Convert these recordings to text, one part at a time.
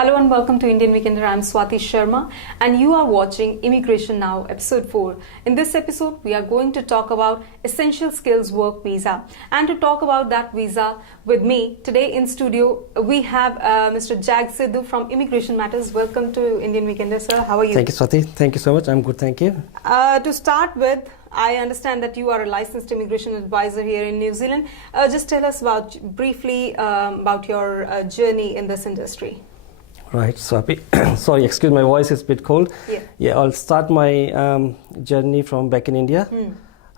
Hello and welcome to Indian Weekender. I'm Swati Sharma and you are watching Immigration Now episode 4. In this episode, we are going to talk about Essential Skills Work Visa. And to talk about that visa with me, today in studio, we have Mr. Sidhu from Immigration Matters. Welcome to Indian Weekender, sir. How are you? Thank you, Swati. Thank you so much. I'm good, thank you. To start with, I understand that you are a licensed immigration advisor here in New Zealand. Just tell us briefly about your journey in this industry. Right, Swati. Sorry, excuse my voice is a bit cold. Yeah, I'll start my journey from back in India.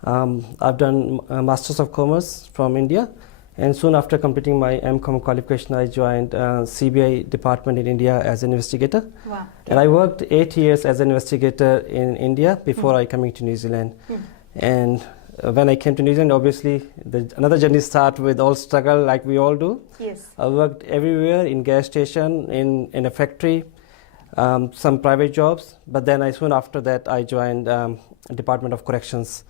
I've done a Masters of Commerce from India, and soon after completing my M.Com qualification, I joined CBI department in India as an investigator. Wow. And I worked 8 years as an investigator in India before I coming to New Zealand. And when I came to New Zealand, obviously, another journey starts with all struggle like we all do. Yes. I worked everywhere, in gas station, in a factory, some private jobs. But then soon after that, I joined Department of Corrections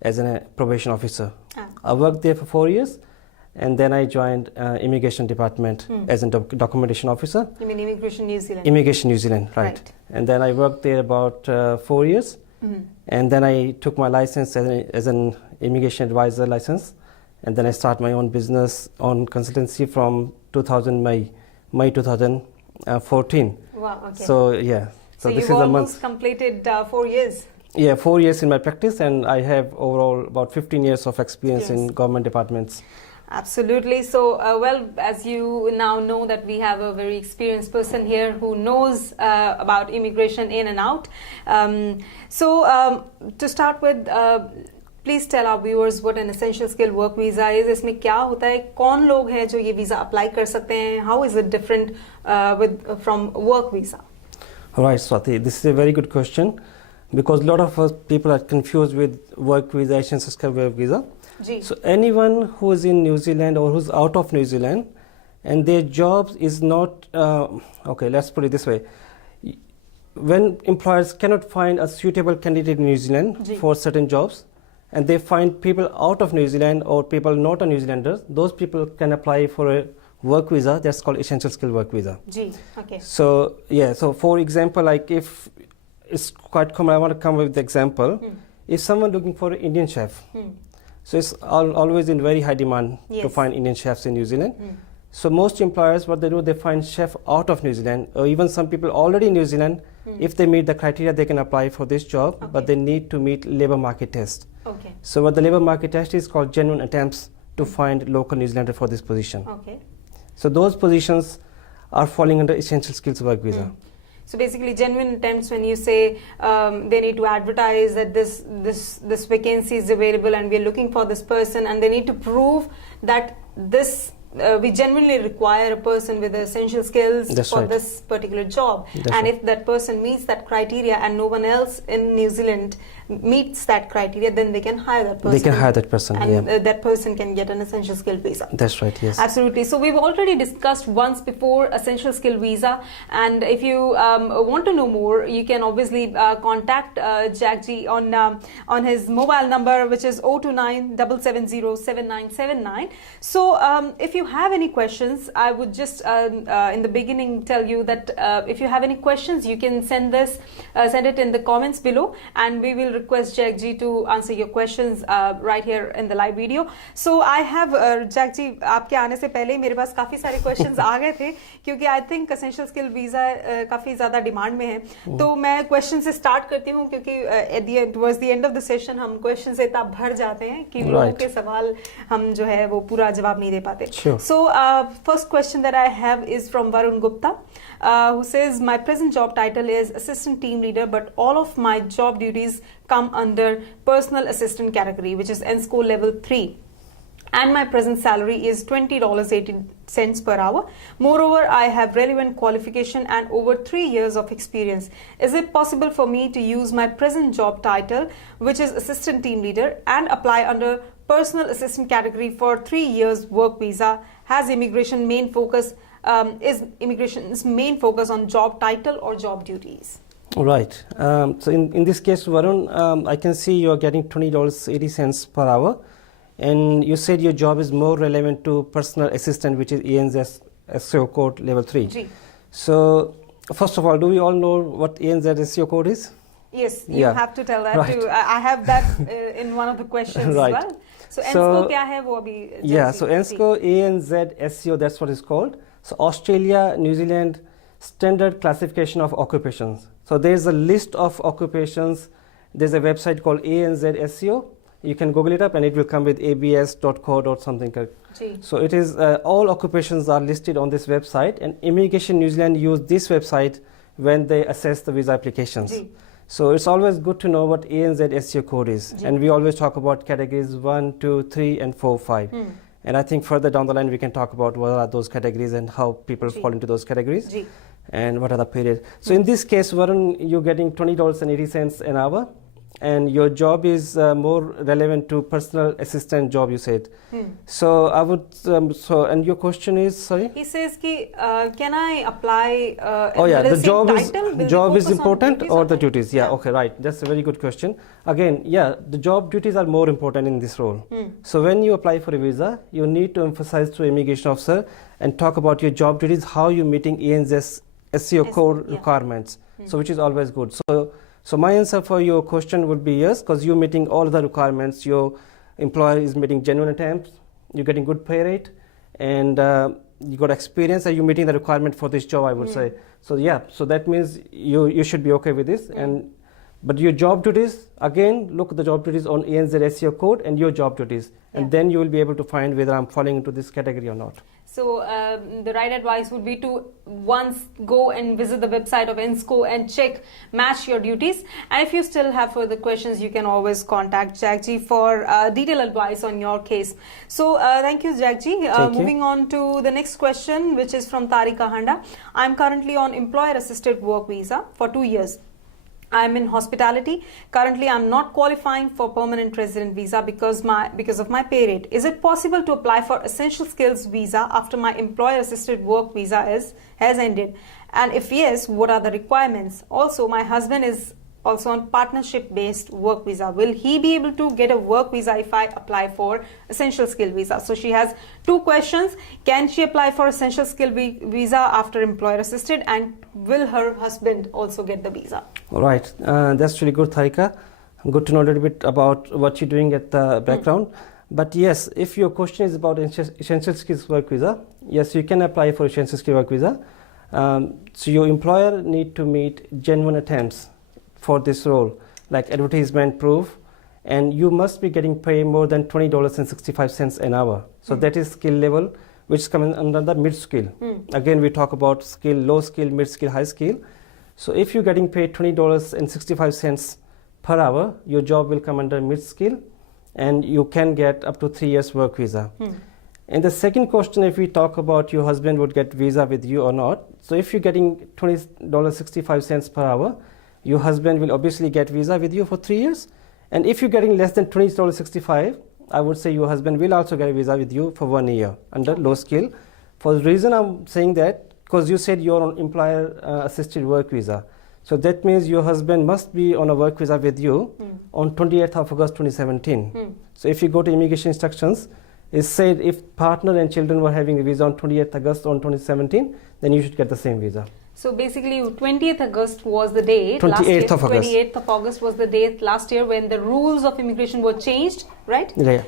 as a probation officer. I worked there for 4 years. And then I joined Immigration Department as a documentation officer. You mean Immigration New Zealand? Immigration New Zealand, right. And then I worked there about 4 years. And then I took my license as an immigration advisor license. And then I started my own business on consultancy from May 2014. Wow, okay. So, yeah. So this you've is almost completed 4 years. Yeah, 4 years in my practice, and I have overall about 15 years of experience in government departments. Absolutely. So, well, as you now know that we have a very experienced person here who knows about immigration in and out. To start with, please tell our viewers what an essential skill work visa is. इसमें क्या होता है? कौन लोग हैं जो ये visa apply कर सकते हैं? How is it different from work visa? All right, Swati, this is a very good question because a lot of people are confused with work visa, essential skill work visa. So anyone who is in New Zealand or who's out of New Zealand and their jobs is not, okay, let's put it this way. When employers cannot find a suitable candidate in New Zealand for certain jobs and they find people out of New Zealand or people not a New Zealanders, those people can apply for a work visa that's called essential skill work visa. Okay. So, yeah, so for example, like if it's quite common, I want to come with the example. If someone looking for an Indian chef, so it's always in very high demand to find Indian chefs in New Zealand. So most employers, what they do, they find chef out of New Zealand, or even some people already in New Zealand. If they meet the criteria, they can apply for this job, but they need to meet labor market test. Okay. So what the labor market test is called genuine attempts to find local New Zealander for this position. Okay. So those positions are falling under essential skills work visa. So basically, genuine attempts when you say they need to advertise that this vacancy is available and we are looking for this person, and they need to prove that we genuinely require a person with the essential skills for this particular job. And if that person meets that criteria and no one else in New Zealand meets that criteria, then they can hire that person. They can hire that person, and that person can get an essential skill visa. That's right, yes. Absolutely. So we've already discussed once before essential skill visa, and if you want to know more, you can obviously contact Jackji on his mobile number, which is 029 770 7979. So if you have any questions, I would just in the beginning tell you that if you have any questions, you can send it in the comments below, and we will request Jackji to answer your questions right here in the live video. So I have Jackji, आपके आने से पहले मेरे पास काफी सारे questions आ गए थे क्योंकि I think essential skill visa काफी ज़्यादा डिमांड में है. तो मैं question से start करती हूँ क्योंकि towards the end of the session हम question से इतना भर जाते हैं कि लोगों के सवाल हम जो है वो पूरा जवाब नहीं दे पाते. So first question that I have is from Varun Gupta, who says, my present job title is assistant team leader, but all of my job duties come under personal assistant category, which is NSCO level 3. And my present salary is $20.80 per hour. Moreover, I have relevant qualification and over 3 years of experience. Is it possible for me to use my present job title, which is assistant team leader, and apply under personal assistant category for 3 years work visa? Has immigration's main focus on job title or job duties? Right. So in this case, Varun, I can see you are getting $20.80 per hour. And you said your job is more relevant to personal assistant, which is ENS SEO code level 3. So, first of all, do we all know what ANZ SEO code is? Yes, you have to tell that too. I have that in one of the questions right. as well. So, ENSCO kya hai, wo abhi yeah, so ENSCO, ANZ SEO, that's what it's called. So, Australia, New Zealand Standard Classification of Occupations. So, there's a list of occupations. There's a website called ANZ SEO. You can Google it up and it will come with abs.co or something. So it is all occupations are listed on this website, and Immigration New Zealand use this website when they assess the visa applications. So it's always good to know what ANZ SEO code is. And we always talk about categories 1, 2, 3 and 4, 5. And I think further down the line we can talk about what are those categories and how people fall into those categories and what are the periods. So in this case, Varun, you're getting $20.80 an hour. And your job is more relevant to personal assistant job, you said. So I would, and your question is, sorry? He says, can I apply the job is important or the duties? Yeah, okay, right. That's a very good question. Again, the job duties are more important in this role. So when you apply for a visa, you need to emphasize to immigration officer and talk about your job duties, how you're meeting ANZ SEO code requirements. So which is always good. So my answer for your question would be yes, because you're meeting all the requirements. Your employer is meeting genuine attempts, you're getting good pay rate, and you got experience, and you're meeting the requirement for this job, I would say. So so that means you should be okay with this. But your job duties, again, look at the job duties on ANZ SEO code and your job duties, and then you will be able to find whether I'm falling into this category or not. So the right advice would be to once go and visit the website of ENSCO and check, match your duties. And if you still have further questions, you can always contact Jagji for detailed advice on your case. So thank you, Jagji. Moving on to the next question, which is from Tarika Handa. I'm currently on employer-assisted work visa for 2 years. I'm in hospitality. Currently, I'm not qualifying for permanent resident visa because of my pay rate. Is it possible to apply for essential skills visa after my employer-assisted work visa has ended? And if yes, what are the requirements? Also, my husband is also on partnership-based work visa. Will he be able to get a work visa if I apply for essential skill visa? So she has 2 questions. Can she apply for essential skill visa after employer-assisted, and will her husband also get the visa? All right, that's really good, Tarika. Good to know a little bit about what you're doing at the background. But yes, if your question is about essential skills work visa, yes, you can apply for essential skill work visa. So your employer need to meet genuine attempts for this role, like advertisement proof, and you must be getting paid more than $20.65 an hour. So that is skill level, which is coming under the mid skill. Again, we talk about skill, low skill, mid skill, high skill. So if you're getting paid $20.65 per hour, your job will come under mid skill, and you can get up to 3 years work visa. And the second question, if we talk about your husband would get visa with you or not. So if you're getting $20.65 per hour, your husband will obviously get visa with you for 3 years. And if you're getting less than $20.65, I would say your husband will also get a visa with you for 1 year under low skill. For the reason I'm saying that, because you said you're on employer assisted work visa. So that means your husband must be on a work visa with you on 28th of August 2017. So if you go to immigration instructions, it said if partner and children were having a visa on 28th August on 2017, then you should get the same visa. So basically 20th August was the date. 28th of August. 28th of August was the date last year when the rules of immigration were changed, right? Yeah,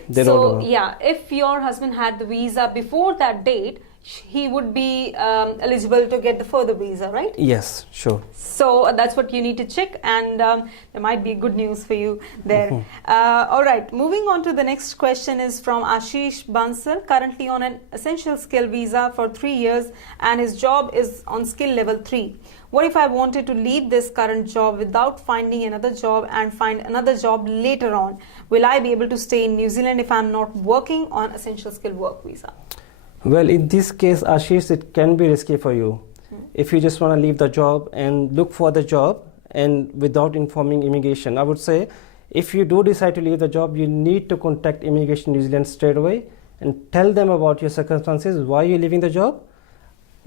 if your husband had the visa before that date, he would be eligible to get the further visa, right? Yes, sure. So that's what you need to check, and there might be good news for you there. All right, moving on to the next question is from Ashish Bansal, currently on an essential skill visa for 3 years, and his job is on skill level 3. What if I wanted to leave this current job without finding another job and find another job later on? Will I be able to stay in New Zealand if I'm not working on essential skill work visa? Well, in this case, Ashish, it can be risky for you. If you just want to leave the job and look for the job and without informing immigration, I would say if you do decide to leave the job, you need to contact Immigration New Zealand straight away and tell them about your circumstances, why you're leaving the job,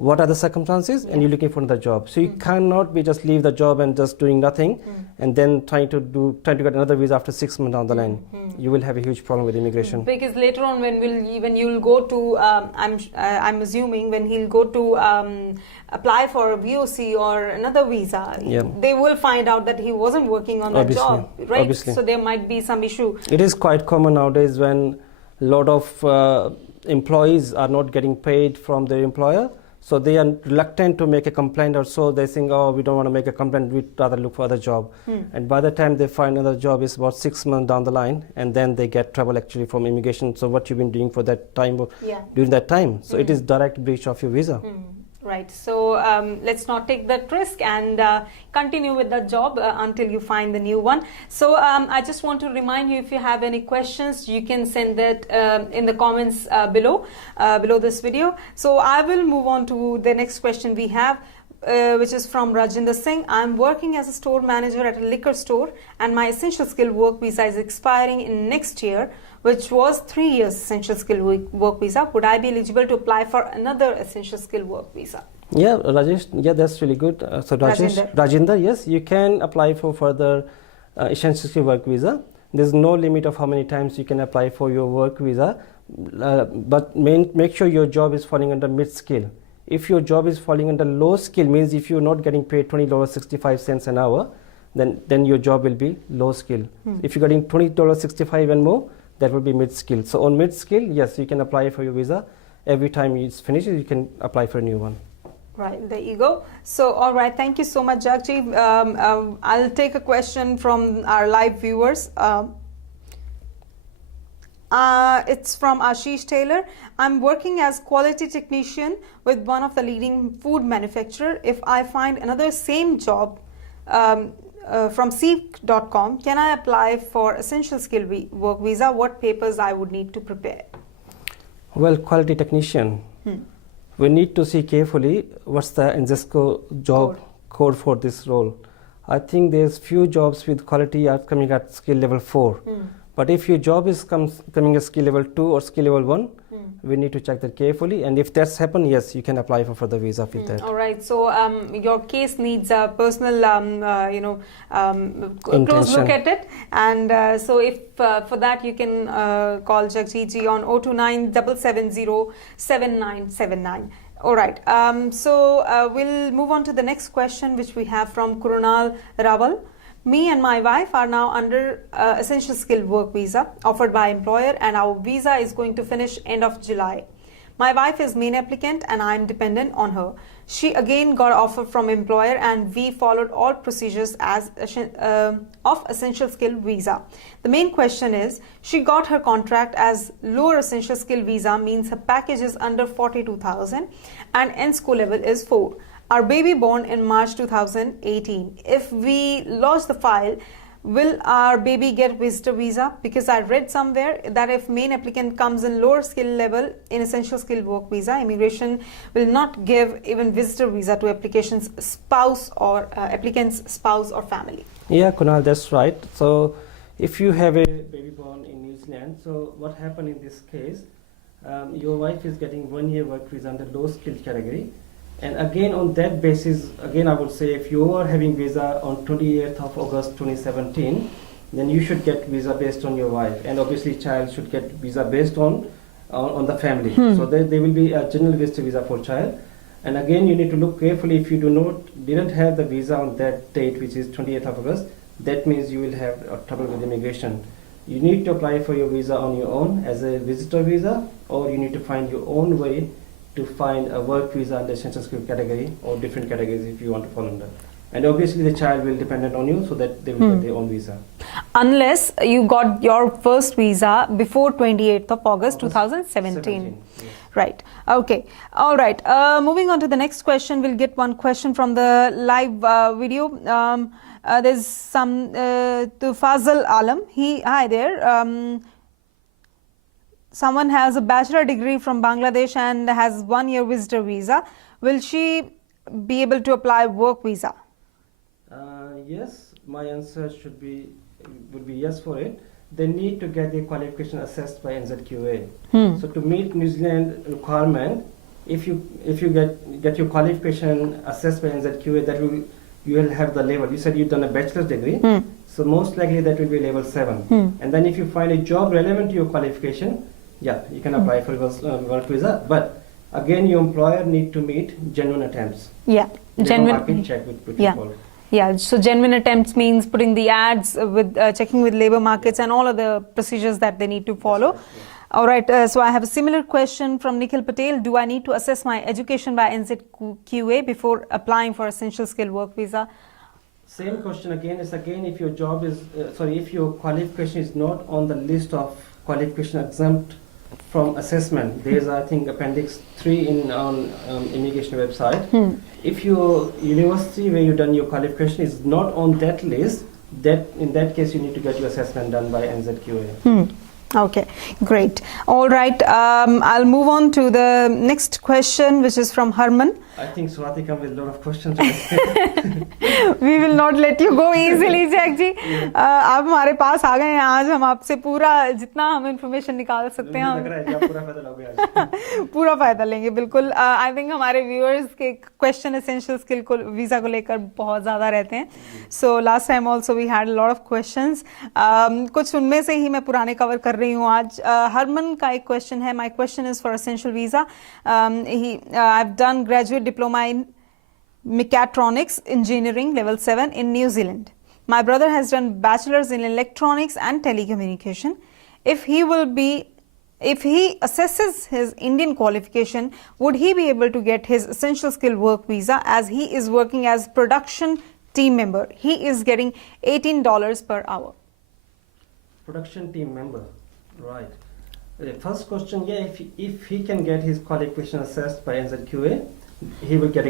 what are the circumstances, and you're looking for another job. So you cannot be just leave the job and just doing nothing, and then trying to get another visa after 6 months down the line. You will have a huge problem with immigration. Because later on, when you'll go to, I'm assuming when he'll go to apply for a VOC or another visa, they will find out that he wasn't working on that job, right? Obviously. So there might be some issue. It is quite common nowadays when a lot of employees are not getting paid from their employer. So they are reluctant to make a complaint, or so they think, oh, we don't want to make a complaint, we'd rather look for other job. And by the time they find another job, it's about 6 months down the line, and then they get trouble actually from immigration. So what you've been doing for that time, during that time. So it is direct breach of your visa. Right. So let's not take that risk and continue with that job until you find the new one. So I just want to remind you, if you have any questions, you can send that in the comments below this video. So I will move on to the next question we have, which is from Rajinder Singh. I'm working as a store manager at a liquor store, and my essential skill work visa is expiring in next year, which was 3 years essential skill work visa. Would I be eligible to apply for another essential skill work visa? Yeah, Rajesh, that's really good. So Rajinder, yes, you can apply for further essential skill work visa. There's no limit of how many times you can apply for your work visa, but make sure your job is falling under mid skill. If your job is falling under low skill, means if you're not getting paid $20.65 an hour, then your job will be low skill. If you're getting $20.65 and more, that will be mid skill. So on mid skill, yes, you can apply for your visa. Every time it's finished, you can apply for a new one. Right, there you go. So, all right, thank you so much, Jagji. I'll take a question from our live viewers. It's from Ashish Taylor. I'm working as quality technician with one of the leading food manufacturer. If I find another same job from seek.com, can I apply for essential skill work visa? What papers I would need to prepare? Well, quality technician. We need to see carefully what's the NZESCO job code for this role. I think there's few jobs with quality are coming at skill level 4. But if your job is coming at skill level 2 or skill level 1, we need to check that carefully. And if that's happened, yes, you can apply for further visa with that. All right. So your case needs a personal, close look at it. And so if for that, you can call Jagji on 029 770 7979. All right. So we'll move on to the next question, which we have from Krunal Rawal. Me and my wife are now under essential skill work visa offered by employer, and our visa is going to finish end of July. My wife is main applicant and I am dependent on her. She again got offer from employer, and we followed all procedures as of essential skill visa. The main question is, she got her contract as lower essential skill visa, means her package is under 42,000 and end school level is 4. Our baby born in March 2018. If we lodge the file, will our baby get visitor visa? Because I read somewhere that if main applicant comes in lower skill level in essential skill work visa, immigration will not give even visitor visa to application's spouse or applicant's spouse or family. Yeah, Kunal, that's right. So if you have a baby born in New Zealand, so what happened in this case, your wife is getting 1 year work visa under low skill category. And again, on that basis, again, I would say if you are having visa on 28th of August 2017, then you should get visa based on your wife. And obviously, child should get visa based on the family. So there will be a general visitor visa for child. And again, you need to look carefully. If you didn't have the visa on that date, which is 28th of August, that means you will have trouble with immigration. You need to apply for your visa on your own as a visitor visa, or you need to find your own way to find a work visa under essential skill category or different categories if you want to fall under. And obviously the child will depend on you, so that they will get their own visa. Unless you got your first visa before 28th of August 2017. Yes. Right. Okay. All right. Moving on to the next question, we'll get one question from the live video. There's some to Fazal Alam. Hi there. Someone has a bachelor degree from Bangladesh and has 1 year visitor visa. Will she be able to apply work visa? Yes, my answer would be yes for it. They need to get their qualification assessed by NZQA. So to meet New Zealand requirement, if you get your qualification assessed by NZQA, that will you will have the level. You said you've done a bachelor's degree, so most likely that will be level 7. And then if you find a job relevant to your qualification, yeah, you can apply for work visa. But again, your employer need to meet genuine attempts. Yeah, genuine market check with people. Yeah, so genuine attempts means putting the ads with checking with labor markets and all of the procedures that they need to follow. Right, yeah. All right, so I have a similar question from Nikhil Patel. Do I need to assess my education by NZQA before applying for essential skilled work visa? Same question again. Is again if your job is if your qualification is not on the list of qualification exempt from assessment. There's I think appendix 3 in on immigration website. If your university where you done your qualification is not on that list, that in that case you need to get your assessment done by NZQA. Okay, great. All right, I'll move on to the next question, which is from Harman. I think Swati comes with a lot of questions. We will not let you go easily, Jack ji. आप हमारे पास आ गए हैं आज, हम आपसे पूरा जितना हम इंफॉर्मेशन निकाल सकते हैं लग रहा है कि आप पूरा फायदा लोगे आज। पूरा फायदा लेंगे बिल्कुल। आई थिंक हमारे व्यूअर्स के क्वेश्चन एसेंशियल स्किल को वीज़ा को लेकर बहुत ज़्यादा रहते हैं। So last time also we had lot of questions, कुछ उनमें से ही मैं पुराने कवर कर रही हूँ आज। हरमन का एक क्वेश्चन है, my question is for essential visa. I have done graduate diploma in mechatronics engineering level 7 in New Zealand. My brother has done bachelor's in electronics and telecommunication. If he assesses his Indian qualification, would he be able to get his essential skill work visa as he is working as production team member? He is getting $18 per hour. Production team member, right. First question, yeah, if he can get his qualification assessed by NZQA, he will get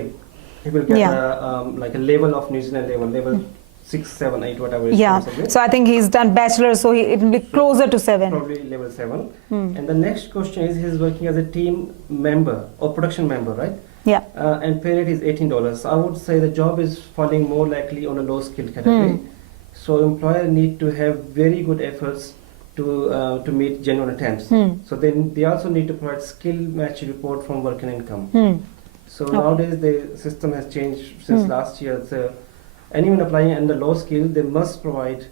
like a level of New Zealand level 6, 7, 8, whatever. Yeah. So I think he's done bachelor, so it will be closer to 7. Probably level 7. And the next question is he's working as a team member or production member, right? Yeah. And pay rate is $18. I would say the job is falling more likely on a low skill category. So employer need to have very good efforts to meet genuine attempts. So then they also need to provide skill match report from work and income. So nowadays the system has changed since last year. So anyone applying under low skill, they must provide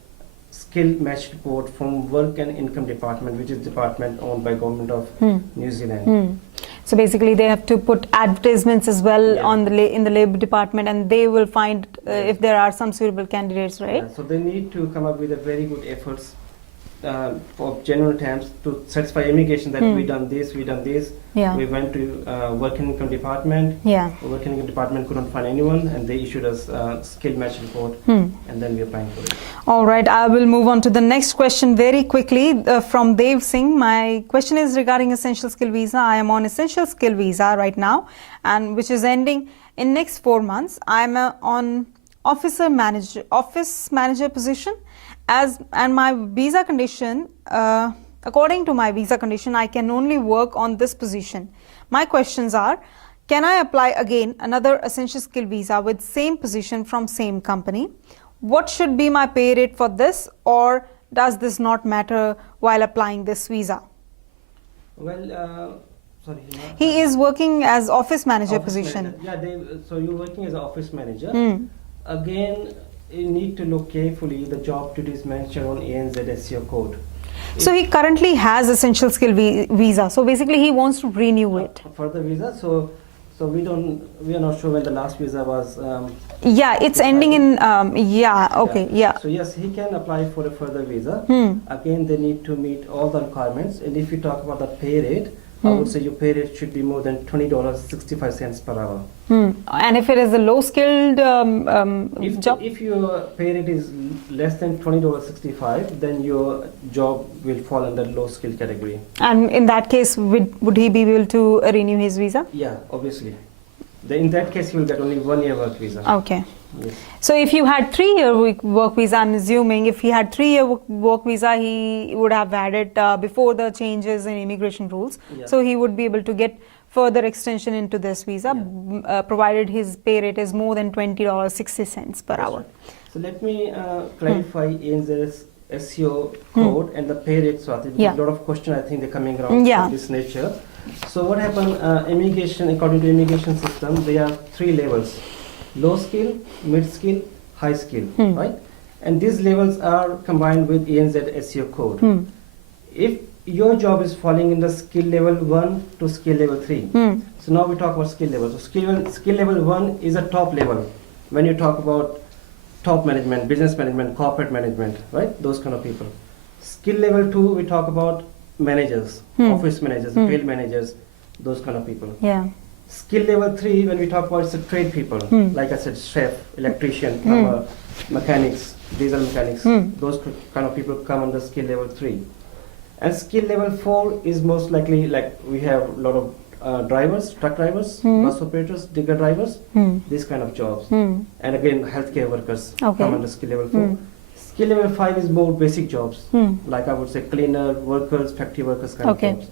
skill match report from work and income department, which is department owned by government of New Zealand. So basically they have to put advertisements as well on in the labor department, and they will find if there are some suitable candidates, right? So they need to come up with a very good efforts for genuine attempts to satisfy immigration that we done this. We went to work and income department. The work and income department couldn't find anyone, and they issued us a skill match report, and then we applying for it. All right, I will move on to the next question very quickly from Dev Singh. My question is regarding essential skill visa. I am on essential skill visa right now, and which is ending in next 4 months. I am on office manager position. And my visa condition, according to my visa condition, I can only work on this position. My questions are, can I apply again another essential skill visa with same position from same company? What should be my pay rate for this, or does this not matter while applying this visa? Well, sorry. He is working as office manager position. So you're working as an office manager. Again, you need to look carefully the job duties mentioned on ANZ SEO code. So he currently has essential skill visa. So basically he wants to renew it. Further visa. So we are not sure when the last visa was. It's ending in So yes, he can apply for a further visa. Again, they need to meet all the requirements. And if you talk about the pay rate, I would say your pay rate should be more than $20.65 per hour. And if it is a low-skilled job? If your pay rate is less than $20.65, then your job will fall under low-skilled category. And in that case, would he be able to renew his visa? Yeah, obviously. In that case, he will get only 1 year work visa. Okay. Yes. So if you had 3-year work visa, I'm assuming if he had 3-year work visa, he would have had it before the changes in immigration rules. So he would be able to get further extension into this visa, provided his pay rate is more than $20.60 per hour. So let me clarify ANZ's SEO code and the pay rate, Swati, because a lot of questions I think they're coming around this nature. So what happened, immigration, according to immigration system, there are 3 levels: low skill, mid skill, high skill, right? And these levels are combined with ANZ SEO code. If your job is falling in the skill level 1 to skill level 3, so now we talk about skill level. So skill level 1 is a top level when you talk about top management, business management, corporate management, right? Those kind of people. Skill level 2, we talk about managers, office managers, field managers, those kind of people. Yeah. Skill level 3, when we talk about, it's the trade people, like I said, chef, electrician, plumber, mechanics, diesel mechanics, those kind of people come under skill level 3. And skill level 4 is most likely, like we have a lot of drivers, truck drivers, bus operators, digger drivers, these kind of jobs. And again, healthcare workers come under skill level 4. Skill level 5 is more basic jobs, like I would say cleaner, workers, factory workers kind of jobs.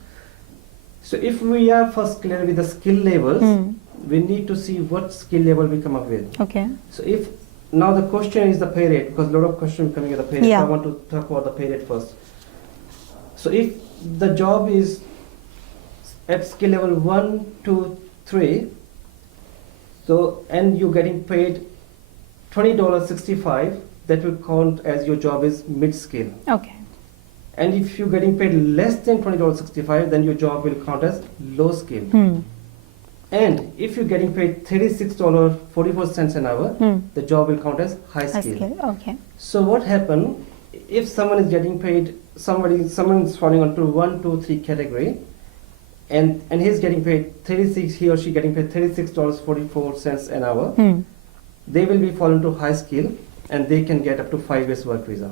So if we are first clear with the skill levels, we need to see what skill level we come up with. Okay. So if now the question is the pay rate, because a lot of questions coming at the pay rate. So I want to talk about the pay rate first. So if the job is at skill level 1, 2, 3, so and you're getting paid $20.65, that will count as your job is mid skill. Okay. And if you're getting paid less than $20.65, then your job will count as low skill. And if you're getting paid $36.44 an hour, the job will count as high skill. Okay. So what happened if someone is getting paid, someone is falling onto 1, 2, 3 category, and he's getting paid he or she getting paid $36.44 an hour, they will be fallen to high skill, and they can get up to 5 years work visa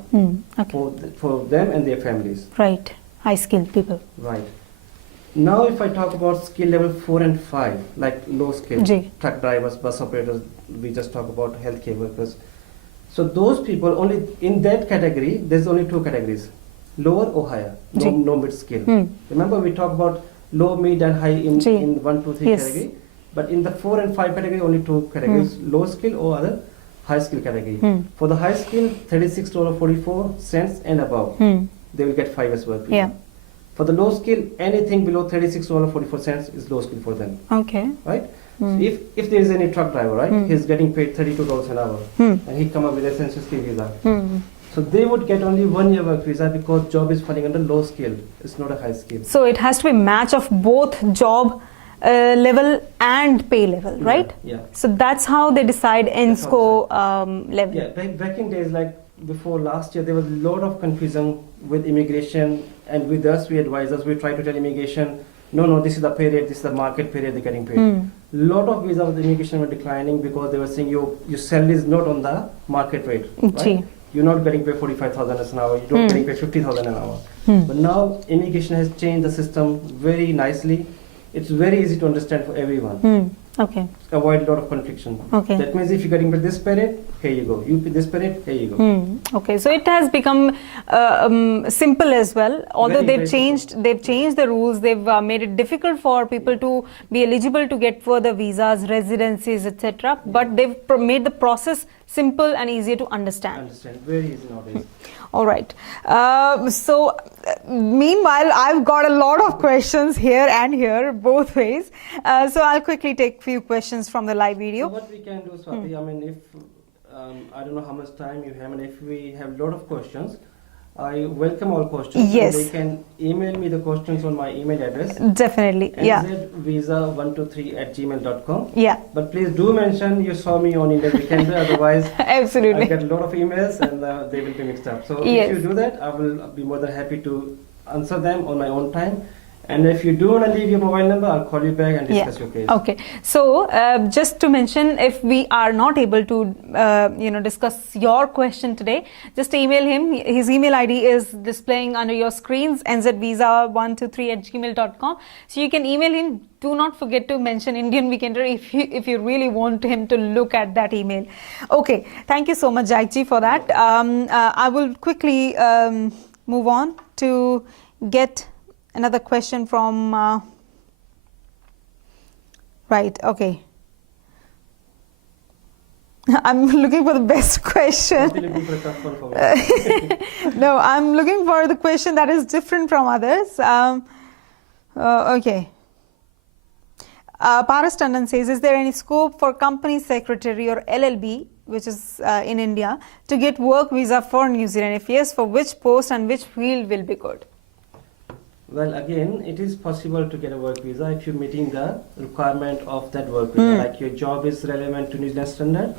for them and their families. Right. High skilled people. Right. Now if I talk about skill level 4 and 5, like low skill, truck drivers, bus operators, we just talk about healthcare workers. So those people, only in that category, there's only 2 categories, lower or higher, no mid skill. Remember we talk about low, mid and high in 1, 2, 3 category, but in the 4 and 5 category, only 2 categories, low skill or other high skill category. For the high skill, $36.44 and above, they will get 5 years work visa. For the low skill, anything below $36.44 is low skill for them. Okay. Right? So if there is any truck driver, right, he's getting paid $32 an hour, and he come up with essential skill visa. So they would get only 1 year work visa because job is falling under low skill. It's not a high skill. So it has to be match of both job level and pay level, right? Yeah. So that's how they decide ENSCO level. Yeah. Back in days, like before last year, there was a lot of confusion with immigration, and with us, we advisors, we try to tell immigration, no, this is the pay rate, this is the market pay rate they're getting paid. Lot of visas of the immigration were declining because they were saying your salary is not on the market rate. Right? You're not getting paid $45,000 an hour, you're not getting paid $50,000 an hour. But now immigration has changed the system very nicely. It's very easy to understand for everyone. Okay. Avoid a lot of confliction. Okay. That means if you're getting paid this pay rate, here you go. You pay this pay rate, here you go. Okay. So it has become simple as well. Although they've changed the rules. They've made it difficult for people to be eligible to get further visas, residencies, etc. But they've made the process simple and easier to understand. Very easy nowadays. All right. So meanwhile, I've got a lot of questions here and here, both ways. So I'll quickly take few questions from the live video. So what we can do, Swati, I mean, if I don't know how much time you have, and if we have a lot of questions, I welcome all questions. Yes. They can email me the questions on my email address. Definitely. nzvisa123@gmail.com. Yeah. But please do mention you saw me on Indian Weekender, otherwise absolutely. I get a lot of emails and they will be mixed up. So if you do that, I will be more than happy to answer them on my own time. And if you do want to leave your mobile number, I'll call you back and discuss your case. Okay. So just to mention, if we are not able to, discuss your question today, just email him. His email ID is displaying under your screens, nzvisa123@gmail.com. So you can email him. Do not forget to mention Indian Weekender if you really want him to look at that email. Okay. Thank you so much, Jaikji, for that. I will quickly move on to get another question from right. Okay. I'm looking for the best question. No, I'm looking for the question that is different from others. Okay. Paras Tandon says, is there any scope for company secretary or LLB, which is in India, to get work visa for New Zealand? If yes, for which post and which field will be good? Well, again, it is possible to get a work visa if you're meeting the requirement of that work visa. Like your job is relevant to New Zealand standard.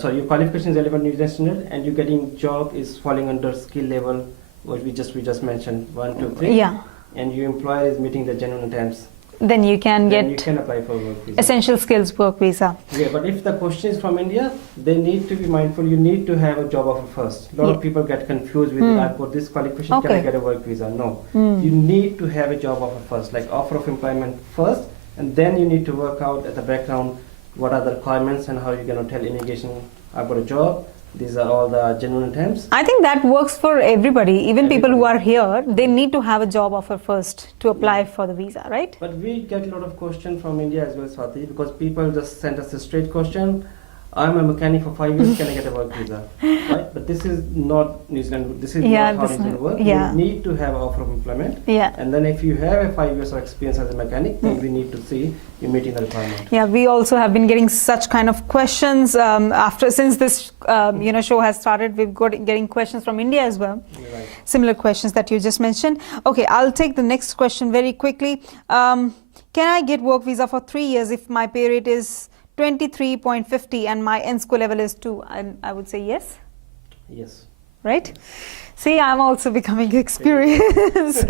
So your qualification is relevant to New Zealand standard, and you're getting job is falling under skill level, what we just mentioned, 1, 2, 3. Yeah. And your employer is meeting the genuine attempts. Then you can you can apply for work visa. Essential skills work visa. Yeah, but if the question is from India, they need to be mindful. You need to have a job offer first. A lot of people get confused with it. I've got this qualification, can I get a work visa? No. You need to have a job offer first, like offer of employment first, and then you need to work out at the background what are the requirements and how you're going to tell immigration, I've got a job. These are all the genuine attempts. I think that works for everybody. Even people who are here, they need to have a job offer first to apply for the visa, right? But we get a lot of questions from India as well, Swati, because people just send us a straight question. I'm a mechanic for 5 years, can I get a work visa? Right? But this is not New Zealand. This is not how New Zealand works. You need to have an offer of employment. And then if you have a 5 years of experience as a mechanic, then we need to see you meeting the requirement. Yeah, we also have been getting such kind of questions since this show has started. We've got getting questions from India as well. Right. Similar questions that you just mentioned. Okay, I'll take the next question very quickly. Can I get work visa for 3 years if my pay rate is 23.50 and my end score level is 2? I would say yes. Yes. Right? See, I'm also becoming experienced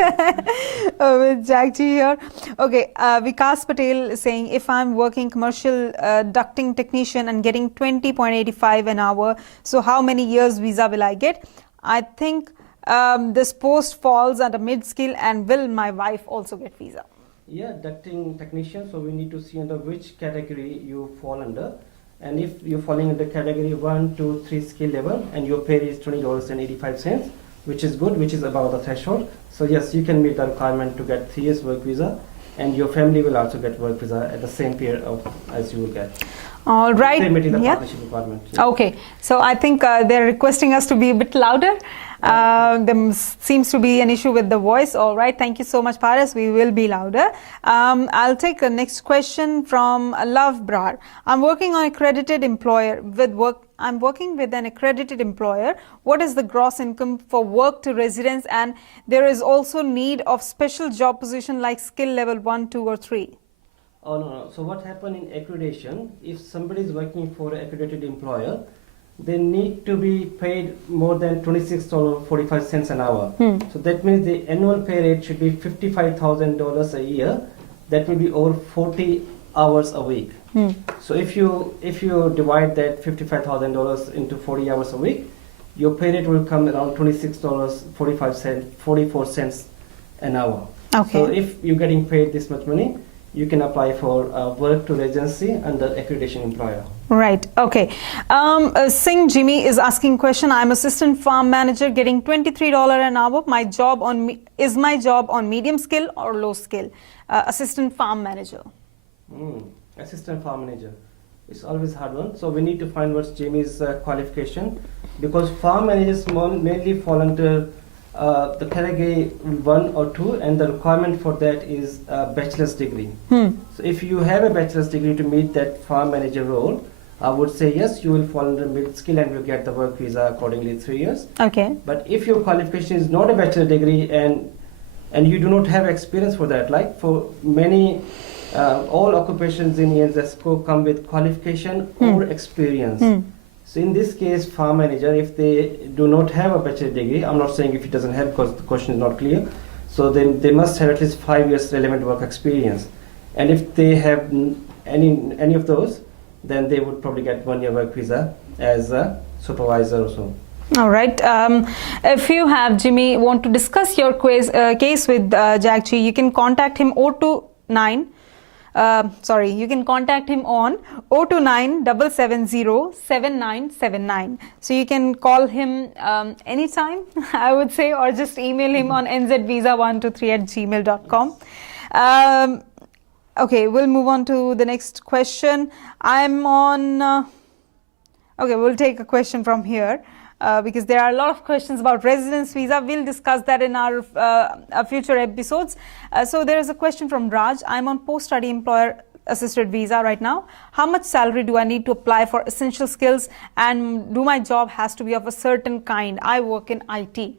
with Jack G here. Okay, Vikas Patel is saying, if I'm working commercial ducting technician and getting 20.85 an hour, so how many years visa will I get? I think this post falls under mid-skill, and will my wife also get visa? Yeah, ducting technician, so we need to see under which category you fall under. And if you're falling under category 1, 2, 3 skill level and your pay is $20.85, which is good, which is above the threshold. So yes, you can meet the requirement to get 3 years work visa, and your family will also get work visa at the same period as you will get. All right. They're meeting the partnership requirement. Yeah. Okay, so I think they're requesting us to be a bit louder. There seems to be an issue with the voice. All right, thank you so much, Paras. We will be louder. I'll take the next question from Love Brar. I'm working on accredited employer I'm working with an accredited employer. What is the gross income for work to residence? And there is also need of special job position like skill level 1, 2, or 3. Oh, no. So what happened in accreditation, if somebody is working for an accredited employer, they need to be paid more than $26.45 an hour. So that means the annual pay rate should be $55,000 a year. That will be over 40 hours a week. So if you divide that $55,000 into 40 hours a week, your pay rate will come around $26.44 an hour. Okay. So if you're getting paid this much money, you can apply for work to residency under accreditation employer. Right. Okay. Singh Jimmy is asking question. I'm assistant farm manager getting $23 an hour. Is my job on medium skill or low skill? Assistant farm manager. Assistant farm manager. It's always hard one. So we need to find what's Jimmy's qualification, because farm managers mainly fall under the category 1 or 2, and the requirement for that is a bachelor's degree. So if you have a bachelor's degree to meet that farm manager role, I would say yes, you will fall under mid-skill and will get the work visa accordingly 3 years. Okay. But if your qualification is not a bachelor's degree and you do not have experience for that, like for many all occupations in ENZESCO come with qualification or experience. So in this case, farm manager, if they do not have a bachelor degree, I'm not saying if it doesn't have, because the question is not clear, so then they must have at least 5 years relevant work experience. And if they have any of those, then they would probably get 1 year work visa as a supervisor or so. All right. If you have, Jimmy, want to discuss your case with Jagchi, you can contact him you can contact him on 029-770-7979. So you can call him anytime, I would say, or just email him on nzvisa123@gmail.com. Okay, we'll move on to the next question. We'll take a question from here. Because there are a lot of questions about residence visa. We'll discuss that in our future episodes. So there is a question from Raj. I'm on post-study employer assisted visa right now, how much salary do I need to apply for essential skills, and do my job has to be of a certain kind? I work in IT.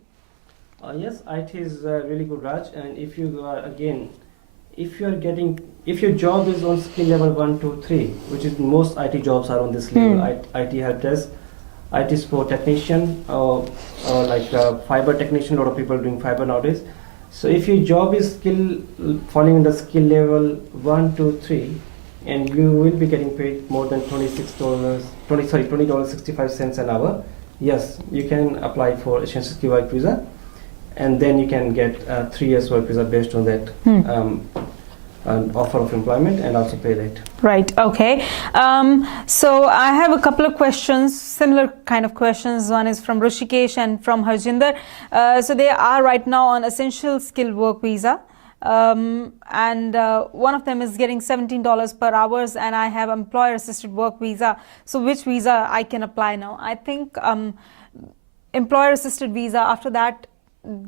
Yes, IT is really good, Raj. And if you are if your job is on skill level 1, 2, 3, which is most IT jobs are on this level, IT help desk, IT support technician, or like fiber technician. A lot of people are doing fiber nowadays. So if your job is falling in the skill level 1, 2, 3, and you will be getting paid more than $20.65 an hour, yes, you can apply for essential skill work visa, and then you can get 3 years work visa based on that offer of employment and also pay rate. Right. Okay. So I have a couple of questions, similar kind of questions. One is from Rushikesh and from Harjinder. So they are right now on essential skill work visa. And one of them is getting $17 per hours, and I have employer assisted work visa. So which visa I can apply now? I think employer assisted visa, after that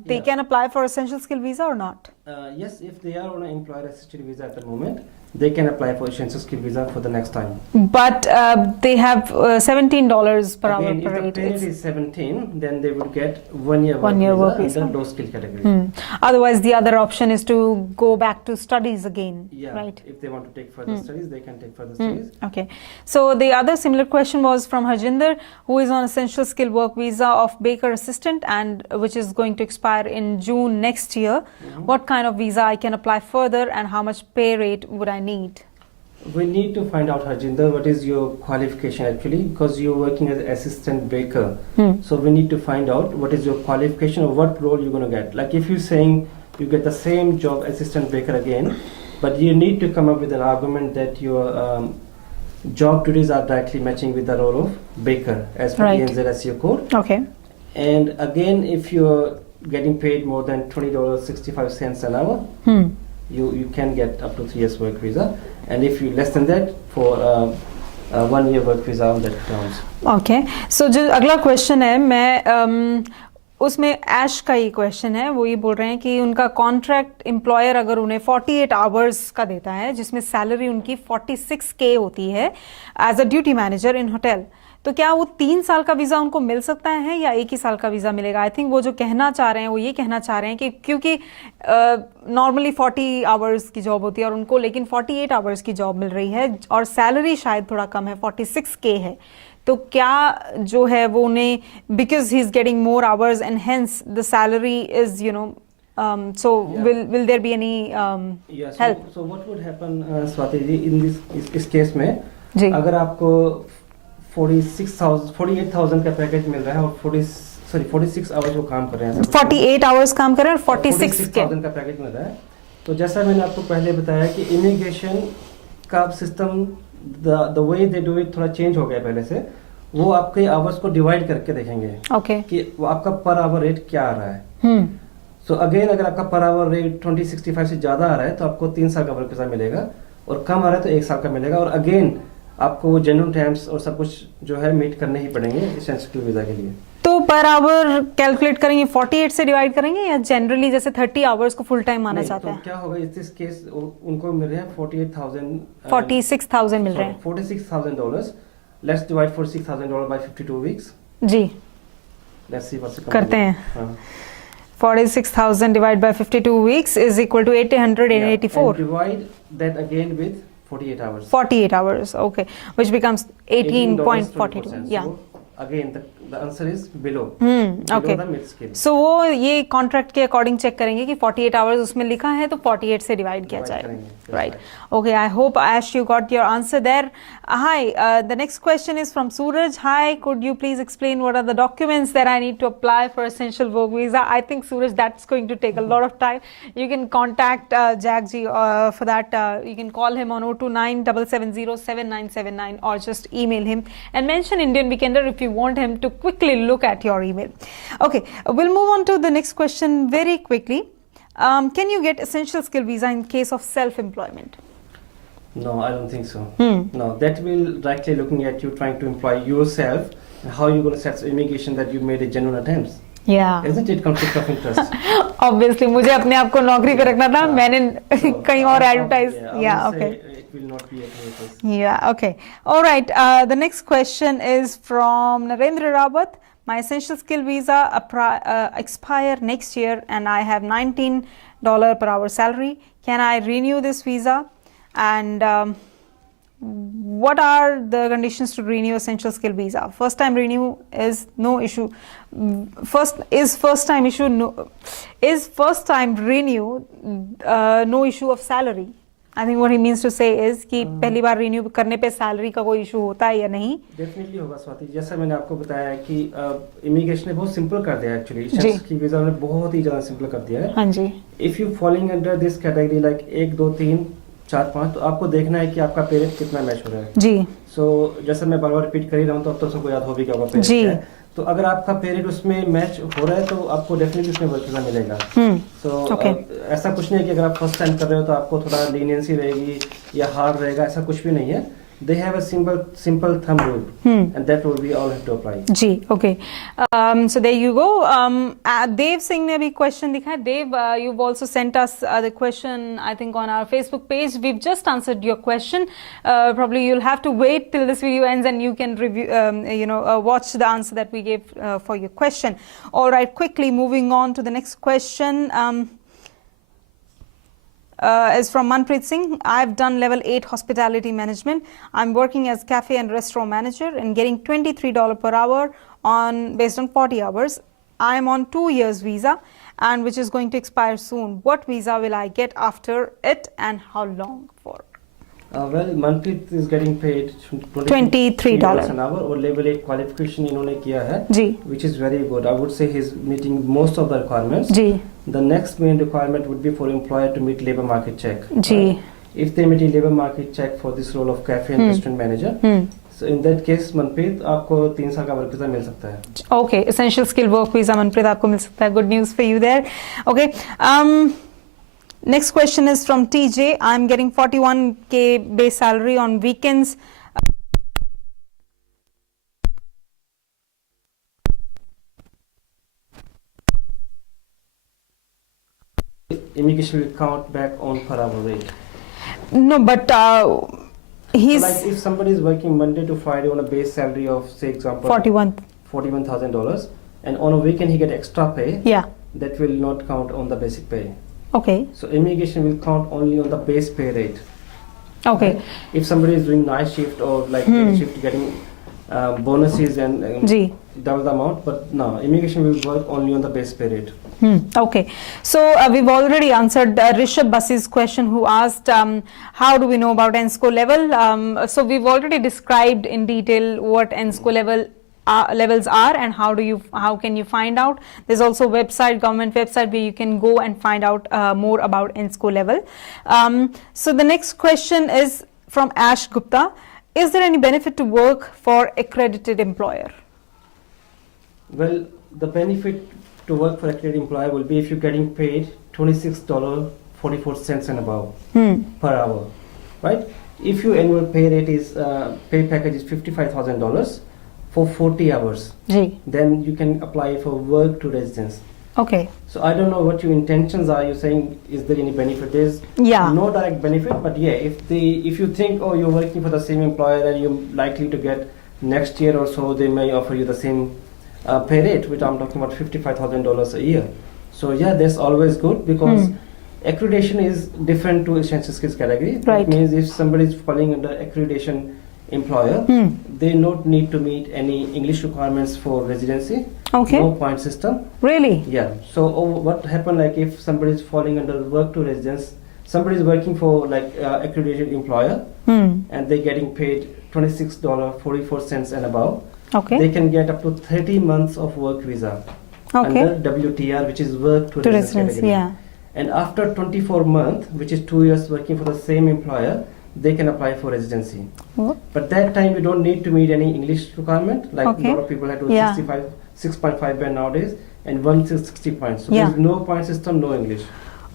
they can apply for essential skill visa or not? Yes, if they are on an employer assisted visa at the moment, they can apply for essential skill visa for the next time. But they have $17 per hour Again, per if rate. the pay rate is 17, then they would get 1 year work visa under low skill category. Otherwise, the other option is to go back to studies again. Yeah, right. If they want to take further studies, they can take further studies. Okay. So the other similar question was from Harjinder, who is on essential skill work visa of baker assistant, and which is going to expire in June next year. What kind of visa I can apply further, and how much pay rate would I need? We need to find out, Harjinder, what is your qualification actually, because you're working as an assistant baker. So we need to find out what is your qualification or what role you're going to get. Like if you're saying you get the same job, assistant baker again, but you need to come up with an argument that your job duties are directly matching with the role of baker as per the NZSEO code. Okay. And again, if you're getting paid more than $20.65 an hour, you can get up to 3 years work visa, and if you less than that, for 1 year work visa on that terms. Okay. So जो अगला question है, मैं उसमें ऐश का ही question है. वो ये बोल रहे हैं कि उनका कॉन्ट्रैक्ट एम्प्लॉयर अगर उन्हें 48 आवर्स का देता है, जिसमें सैलरी उनकी 46K होती है as a duty manager in hotel, तो क्या वो 3 साल का वीज़ा उनको मिल सकता है या 1 ही साल का वीज़ा मिलेगा? आई थिंक वो जो कहना चाह रहे हैं, वो ये कहना चाह रहे हैं कि क्योंकि नॉर्मली 40 आवर्स की जॉब होती है और उनको लेकिन 48 आवर्स की जॉब मिल रही है और सैलरी शायद थोड़ा कम है, 46K है, तो क्या जो है वो उन्हें, because he is getting more hours and hence the salary is so will there be any help? So what would happen, Swati ji, in this case में अगर आपको 48,000 का पैकेज मिल रहा है और 46 आवर्स वो काम कर रहे हैं, 48 आवर्स काम कर रहे हैं और 46,000 का पैकेज मिल रहा है, तो जैसा मैंने आपको पहले बताया कि इमिग्रेशन का system the way they do it थोड़ा चेंज हो गया पहले से. वो आपके आवर्स को डिवाइड करके देखेंगे कि वो आपका पर आवर रेट क्या आ रहा है. सो अगेन अगर आपका पर आवर रेट 2065 से ज्यादा आ रहा है तो आपको 3 साल का वर्क वीजा मिलेगा, और कम आ रहा है तो 1 साल का मिलेगा, और अगेन आपको वो जेन्युइन टर्म्स और सब कुछ जो है मीट करने ही पड़ेंगे एसेंशियल वीजा के लिए. तो पर आवर कैलकुलेट करेंगे 48 से डिवाइड करेंगे या जनरली जैसे 30 आवर्स को फुल टाइम माना जाता है? तो क्या होगा इस केस उनको मिल रहे हैं 46,000 मिल रहे हैं, $46,000. Let's divide $46,000 by 52 weeks. जी लेट्स सी व्हाट्स करते हैं. 46,000 divided by 52 weeks is equal to 884. And divide that again with 48 hours. 48 hours, okay, which becomes 18.42. Yeah. So again, the answer is below. Okay. The mid scale. So वो ये contract के according check करेंगे कि 48 hours उसमें लिखा है तो 48 से डिवाइड किया जाए. Right. Okay. I hope Ash you got your answer there. Hi. The next question is from Suraj. Hi. Could you please explain what are the documents that I need to apply for essential work visa? I think Suraj, that's going to take a lot of time. You can contact Jagji for that. You can call him on 029-770-7979 or just email him and mention Indian Weekender if you want him to quickly look at your email. Okay, we'll move on to the next question very quickly. Can you get essential skill visa in case of self-employment? No, I don't think so. No, that will directly looking at you trying to employ yourself and how you're going to set immigration that you made a genuine attempts. Yeah. Isn't it conflict of interest? Obviously, मुझे अपने आप को नौकरी पे रखना था, मैंने कहीं और advertise. Yeah, okay. it will not be a clear case. Yeah, okay. All right. The next question is from Narendra Rawat. My essential skill visa expire next year and I have $19 per hour salary. Can I renew this visa? And what are the conditions to renew essential skill visa? First time renew is no issue. First time renew no issue of salary? I think what he means to say is कि पहली बार renew करने पे salary का कोई issue होता है या नहीं? Definitely होगा स्वाति, जैसा मैंने आपको बताया कि immigration ने बहुत simple कर दिया है actually, essential skill visa ने बहुत ही ज़्यादा simple कर दिया है. हाँ जी. If you falling under this category like 1, 2, 3, 4, 5 तो आपको देखना है कि आपका पेरेंट कितना मैच हो रहा है. जी. So जैसा मैं बार-बार रिपीट कर ही रहा हूँ तो अब तो सबको याद हो भी क्या होगा पेरेंट क्या है. तो अगर आपका पेरेंट उसमें मैच हो रहा है तो आपको डेफिनेटली उसमें वर्क वीजा मिलेगा. ऐसा कुछ नहीं है कि अगर आप फर्स्ट टाइम कर रहे हो तो आपको थोड़ा लीनियंसी रहेगी या हार्ड रहेगा, ऐसा कुछ भी नहीं है. They have a simple thumb rule, and that rule we all have to apply. Ji, okay. So there you go. Dev Singh ने भी question दिखा है. Dev, you've also sent us the question, I think, on our Facebook page. We've just answered your question. Probably you'll have to wait till this video ends, and you can review, watch the answer that we gave for your question. All right, quickly moving on to the next question. Is from Manpreet Singh. I've done level 8 hospitality management. I'm working as cafe and restaurant manager and getting $23 per hour based on 40 hours. I'm on 2 years visa and which is going to expire soon. What visa will I get after it and how long for? Well, Manpreet is getting paid $23 an hour और level 8 qualification इन्होंने किया है, which is very good. I would say he's meeting most of the requirements. Ji. The next main requirement would be for employer to meet labor market check. Ji. If they meet a labor market check for this role of cafe and restaurant manager, so in that case, Manpreet, आपको 3 साल का work visa मिल सकता है. Okay, essential skill work visa Manpreet आपको मिल सकता है. Good news for you there. Okay. Next question is from TJ. I'm getting 41K base salary on weekends. Immigration will count back on per hour rate. No, but he's... So like if somebody is working Monday to Friday on a base salary of, say, example, $41,000, and on a weekend he get extra pay, that will not count on the basic pay. Okay. So immigration will count only on the base pay rate. Okay. Right? If somebody is doing night shift or like day shift, getting bonuses and double the amount, but no, immigration will work only on the base pay rate. Okay. So we've already answered Rishabh Basi's question, who asked how do we know about NSCO level. So we've already described in detail what NSCO levels are and how can you find out. There's also a website, government website, where you can go and find out more about NSCO level. So the next question is from Ash Gupta. Is there any benefit to work for accredited employer? Well, the benefit to work for accredited employer will be if you're getting paid $26.44 and above per hour, right? If your annual pay rate is pay package is $55,000 for 40 hours, then you can apply for work to residence. Okay. So I don't know what your intentions are. You're saying, is there any benefit? There's no direct benefit, but yeah, if you think, oh, you're working for the same employer and you're likely to get next year or so, they may offer you the same pay rate, which I'm talking about $55,000 a year. So yeah, that's always good because accreditation is different to essential skills category. Right. It means if somebody is falling under accreditation employer, they don't need to meet any English requirements for residency. Okay. No point system. Really? Yeah. So what happened, like if somebody is falling under work to residence, somebody is working for like accredited employer and they're getting paid $26.44 and above. Okay. They can get up to 30 months of work visa under WTR, which is work to residence category. Yeah. And after 24 months, which is 2 years working for the same employer, they can apply for residency. But that time you don't need to meet any English requirement. Like a lot of people have to 6.5 band nowadays and 160 points. So there's no point system, no English.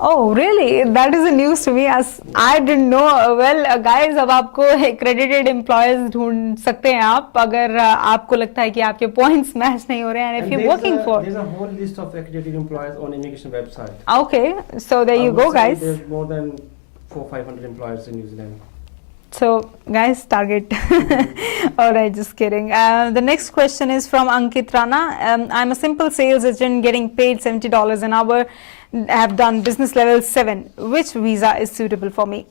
Oh, really? That is a news to me, as I didn't know. Well, guys, अब आपको accredited employers ढूंढ सकते हैं आप अगर आपको लगता है कि आपके points match नहीं हो रहे हैं. And if you're working for, there's a whole list of accredited employers on immigration website. Okay, so there you go, guys. There's more than 400-500 employers in New Zealand. So, guys, target. All right, just kidding. The next question is from Ankit Rana. I'm a simple sales agent getting paid $70 an hour. I have done business level 7. Which visa is suitable for me?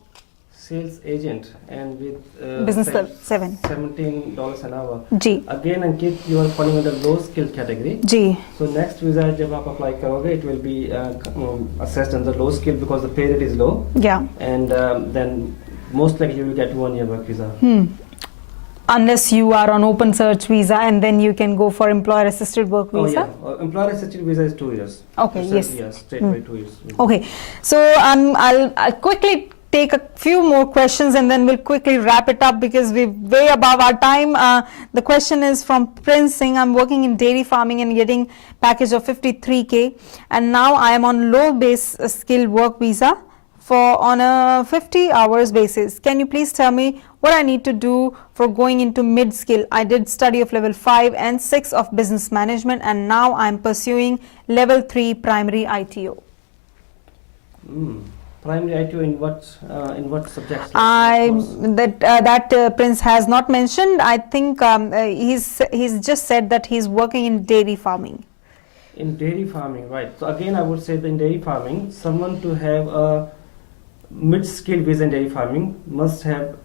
Sales agent and with business level 7. $17 an hour. G. Again, Ankit, you are falling under low skill category. G. So next visa जब आप apply करोगे, it will be assessed under low skill because the pay rate is low. Yeah. And then most likely you will get 1 year work visa. Unless you are on open search visa and then you can go for employer assisted work visa. Oh yeah, employer assisted visa is 2 years. Okay, so, yes. Yes, straight away 2 years. Okay, so I'll quickly take a few more questions and then we'll quickly wrap it up because we're way above our time. The question is from Prince Singh. I'm working in dairy farming and getting package of 53K and now I am on low base skill work visa on a 50 hours basis. Can you please tell me what I need to do for going into mid skill? I did study of level 5 and 6 of business management and now I'm pursuing level 3 primary ITO. Primary ITO in what subjects? That Prince has not mentioned. I think he's just said that he's working in dairy farming. In dairy farming, right. So again, I would say that in dairy farming, someone to have a mid-skill visa in dairy farming must have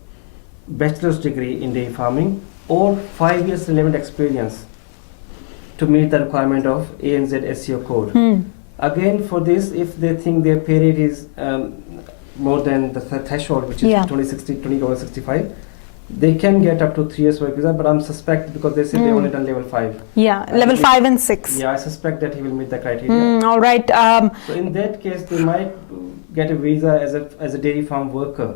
bachelor's degree in dairy farming or 5 years relevant experience to meet the requirement of ANZ SEO code. Again, for this, if they think their pay rate is more than the threshold, which is $20.65, they can get up to 3 years work visa, but I'm suspect because they say they only done level 5. Yeah, level 5 and 6. Yeah, I suspect that he will meet the criteria. All right. So in that case, they might get a visa as a dairy farm worker,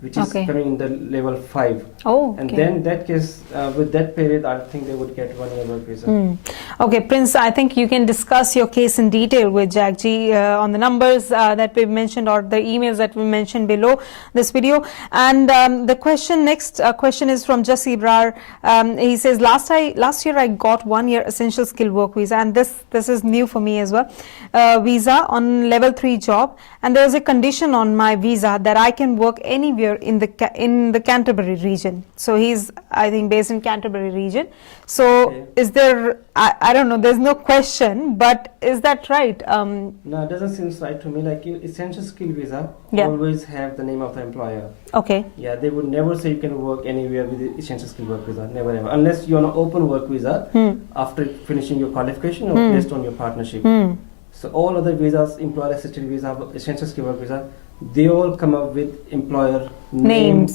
which is coming in the level 5. Oh, and then in that case, with that period, I think they would get 1 year work visa. Okay, Prince, I think you can discuss your case in detail with Jagji on the numbers that we've mentioned or the emails that we mentioned below this video. And the next question is from Jassi Ibrar. He says, last year I got 1 year essential skill work visa, and this is new for me as well. Visa on level 3 job, and there's a condition on my visa that I can work anywhere in the Canterbury region. So he's, I think, based in Canterbury region. So is there, I don't know, there's no question, but is that right? No, it doesn't seem right to me. Like essential skill visa always have the name of the employer. Okay. Yeah, they would never say you can work anywhere with the essential skill work visa. Never ever. Unless you're on an open work visa after finishing your qualification or based on your partnership. So all other visas, employer assisted visa, essential skill work visa, they all come up with employer name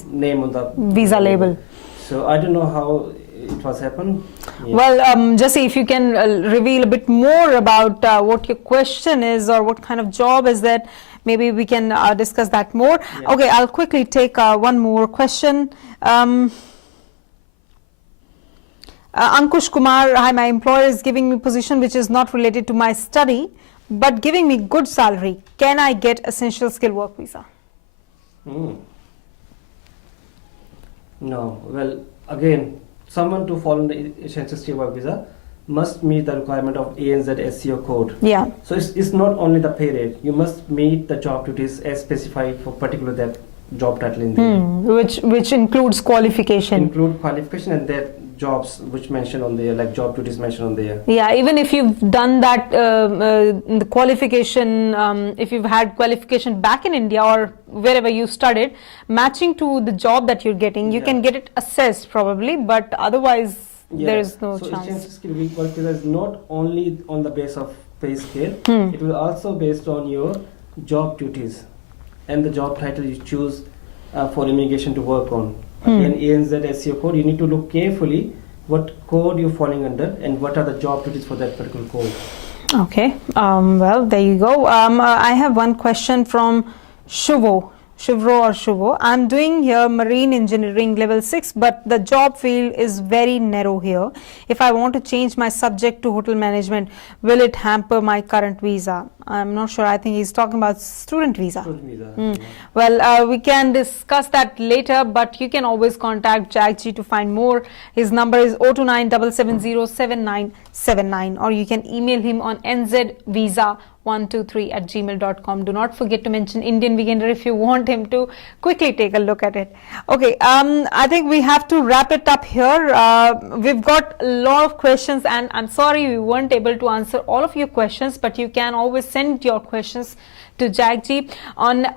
on the visa label. So I don't know how it was happened. Yeah. Well, Jesse, if you can reveal a bit more about what your question is or what kind of job is that, maybe we can discuss that more. Yeah. Okay, I'll quickly take one more question. Ankush Kumar, hi, my employer is giving me position which is not related to my study, but giving me good salary. Can I get essential skill work visa? No. Well, again, someone to fall in the essential skill work visa must meet the requirement of ANZ SEO code. Yeah. So it's not only the pay rate. You must meet the job duties as specified for particular that job title in there. Which includes qualification. Include qualification and that jobs which mentioned on there, like job duties mentioned on there. Yeah, even if you've done that, the qualification, if you've had qualification back in India or wherever you studied, matching to the job that you're getting, you can get it assessed probably, but otherwise there is no chance. So essential skill work visa is not only on the base of pay scale, it will also based on your job duties and the job title you choose for immigration to work on. Again, ANZ SEO code, you need to look carefully what code you're falling under and what are the job duties for that particular code. Okay, well, there you go. I have one question from Shuvro. I'm doing here marine engineering level 6, but the job field is very narrow here. If I want to change my subject to hotel management, will it hamper my current visa? I'm not sure. I think he's talking about student visa. Well, we can discuss that later, but you can always contact Jagji to find more. His number is 029 770 7979, or you can email him on nzvisa 123@gmail.com. Do not forget to mention Indian Weekender if you want him to quickly take a look at it. Okay, I think we have to wrap it up here. We've got a lot of questions, and I'm sorry we weren't able to answer all of your questions, but you can always send your questions to Jagji on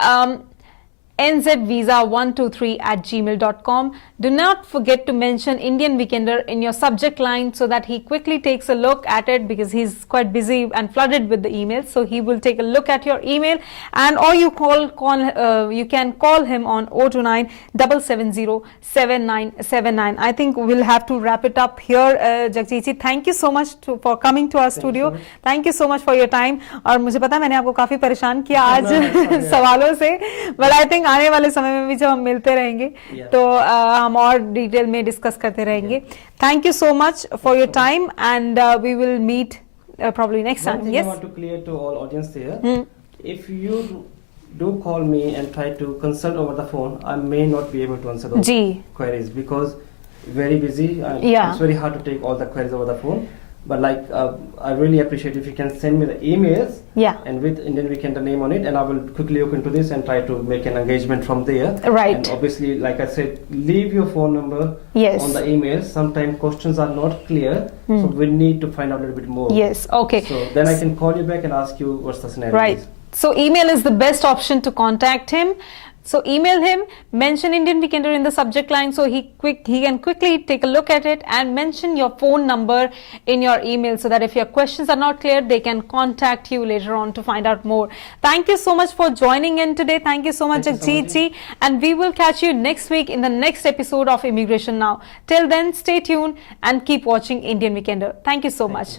nzvisa123@gmail.com. Do not forget to mention Indian Weekender in your subject line so that he quickly takes a look at it, because he's quite busy and flooded with the emails. So he will take a look at your email, and or you you can call him on 029-770-7979. I think we'll have to wrap it up here. Jagji, thank you so much for coming to our studio. Thank you so much for your time. और मुझे पता है मैंने आपको काफी परेशान किया आज सवालों से, but I think आने वाले समय में भी जब हम मिलते रहेंगे तो हम और डिटेल में डिस्कस करते रहेंगे. Thank you so much for your time, and we will meet probably next time. One thing I want to clear to all audience here. If you do call me and try to consult over the phone, I may not be able to answer those queries because very busy. It's very hard to take all the queries over the phone. But like, I really appreciate if you can send me the emails, and with Indian Weekender name on it, and I will quickly look into this and try to make an engagement from there. Right. And obviously, like I said, leave your phone number on the emails. Sometimes questions are not clear, so we need to find out a little bit more. Yes. Okay. So then I can call you back and ask you what's the scenario. Right. So email is the best option to contact him. So email him, mention Indian Weekender in the subject line so he can quickly take a look at it, and mention your phone number in your email so that if your questions are not clear, they can contact you later on to find out more. Thank you so much for joining in today. Thank you so much, Jagjeet, and we will catch you next week in the next episode of Immigration Now. Till then, stay tuned and keep watching Indian Weekender. Thank you so much.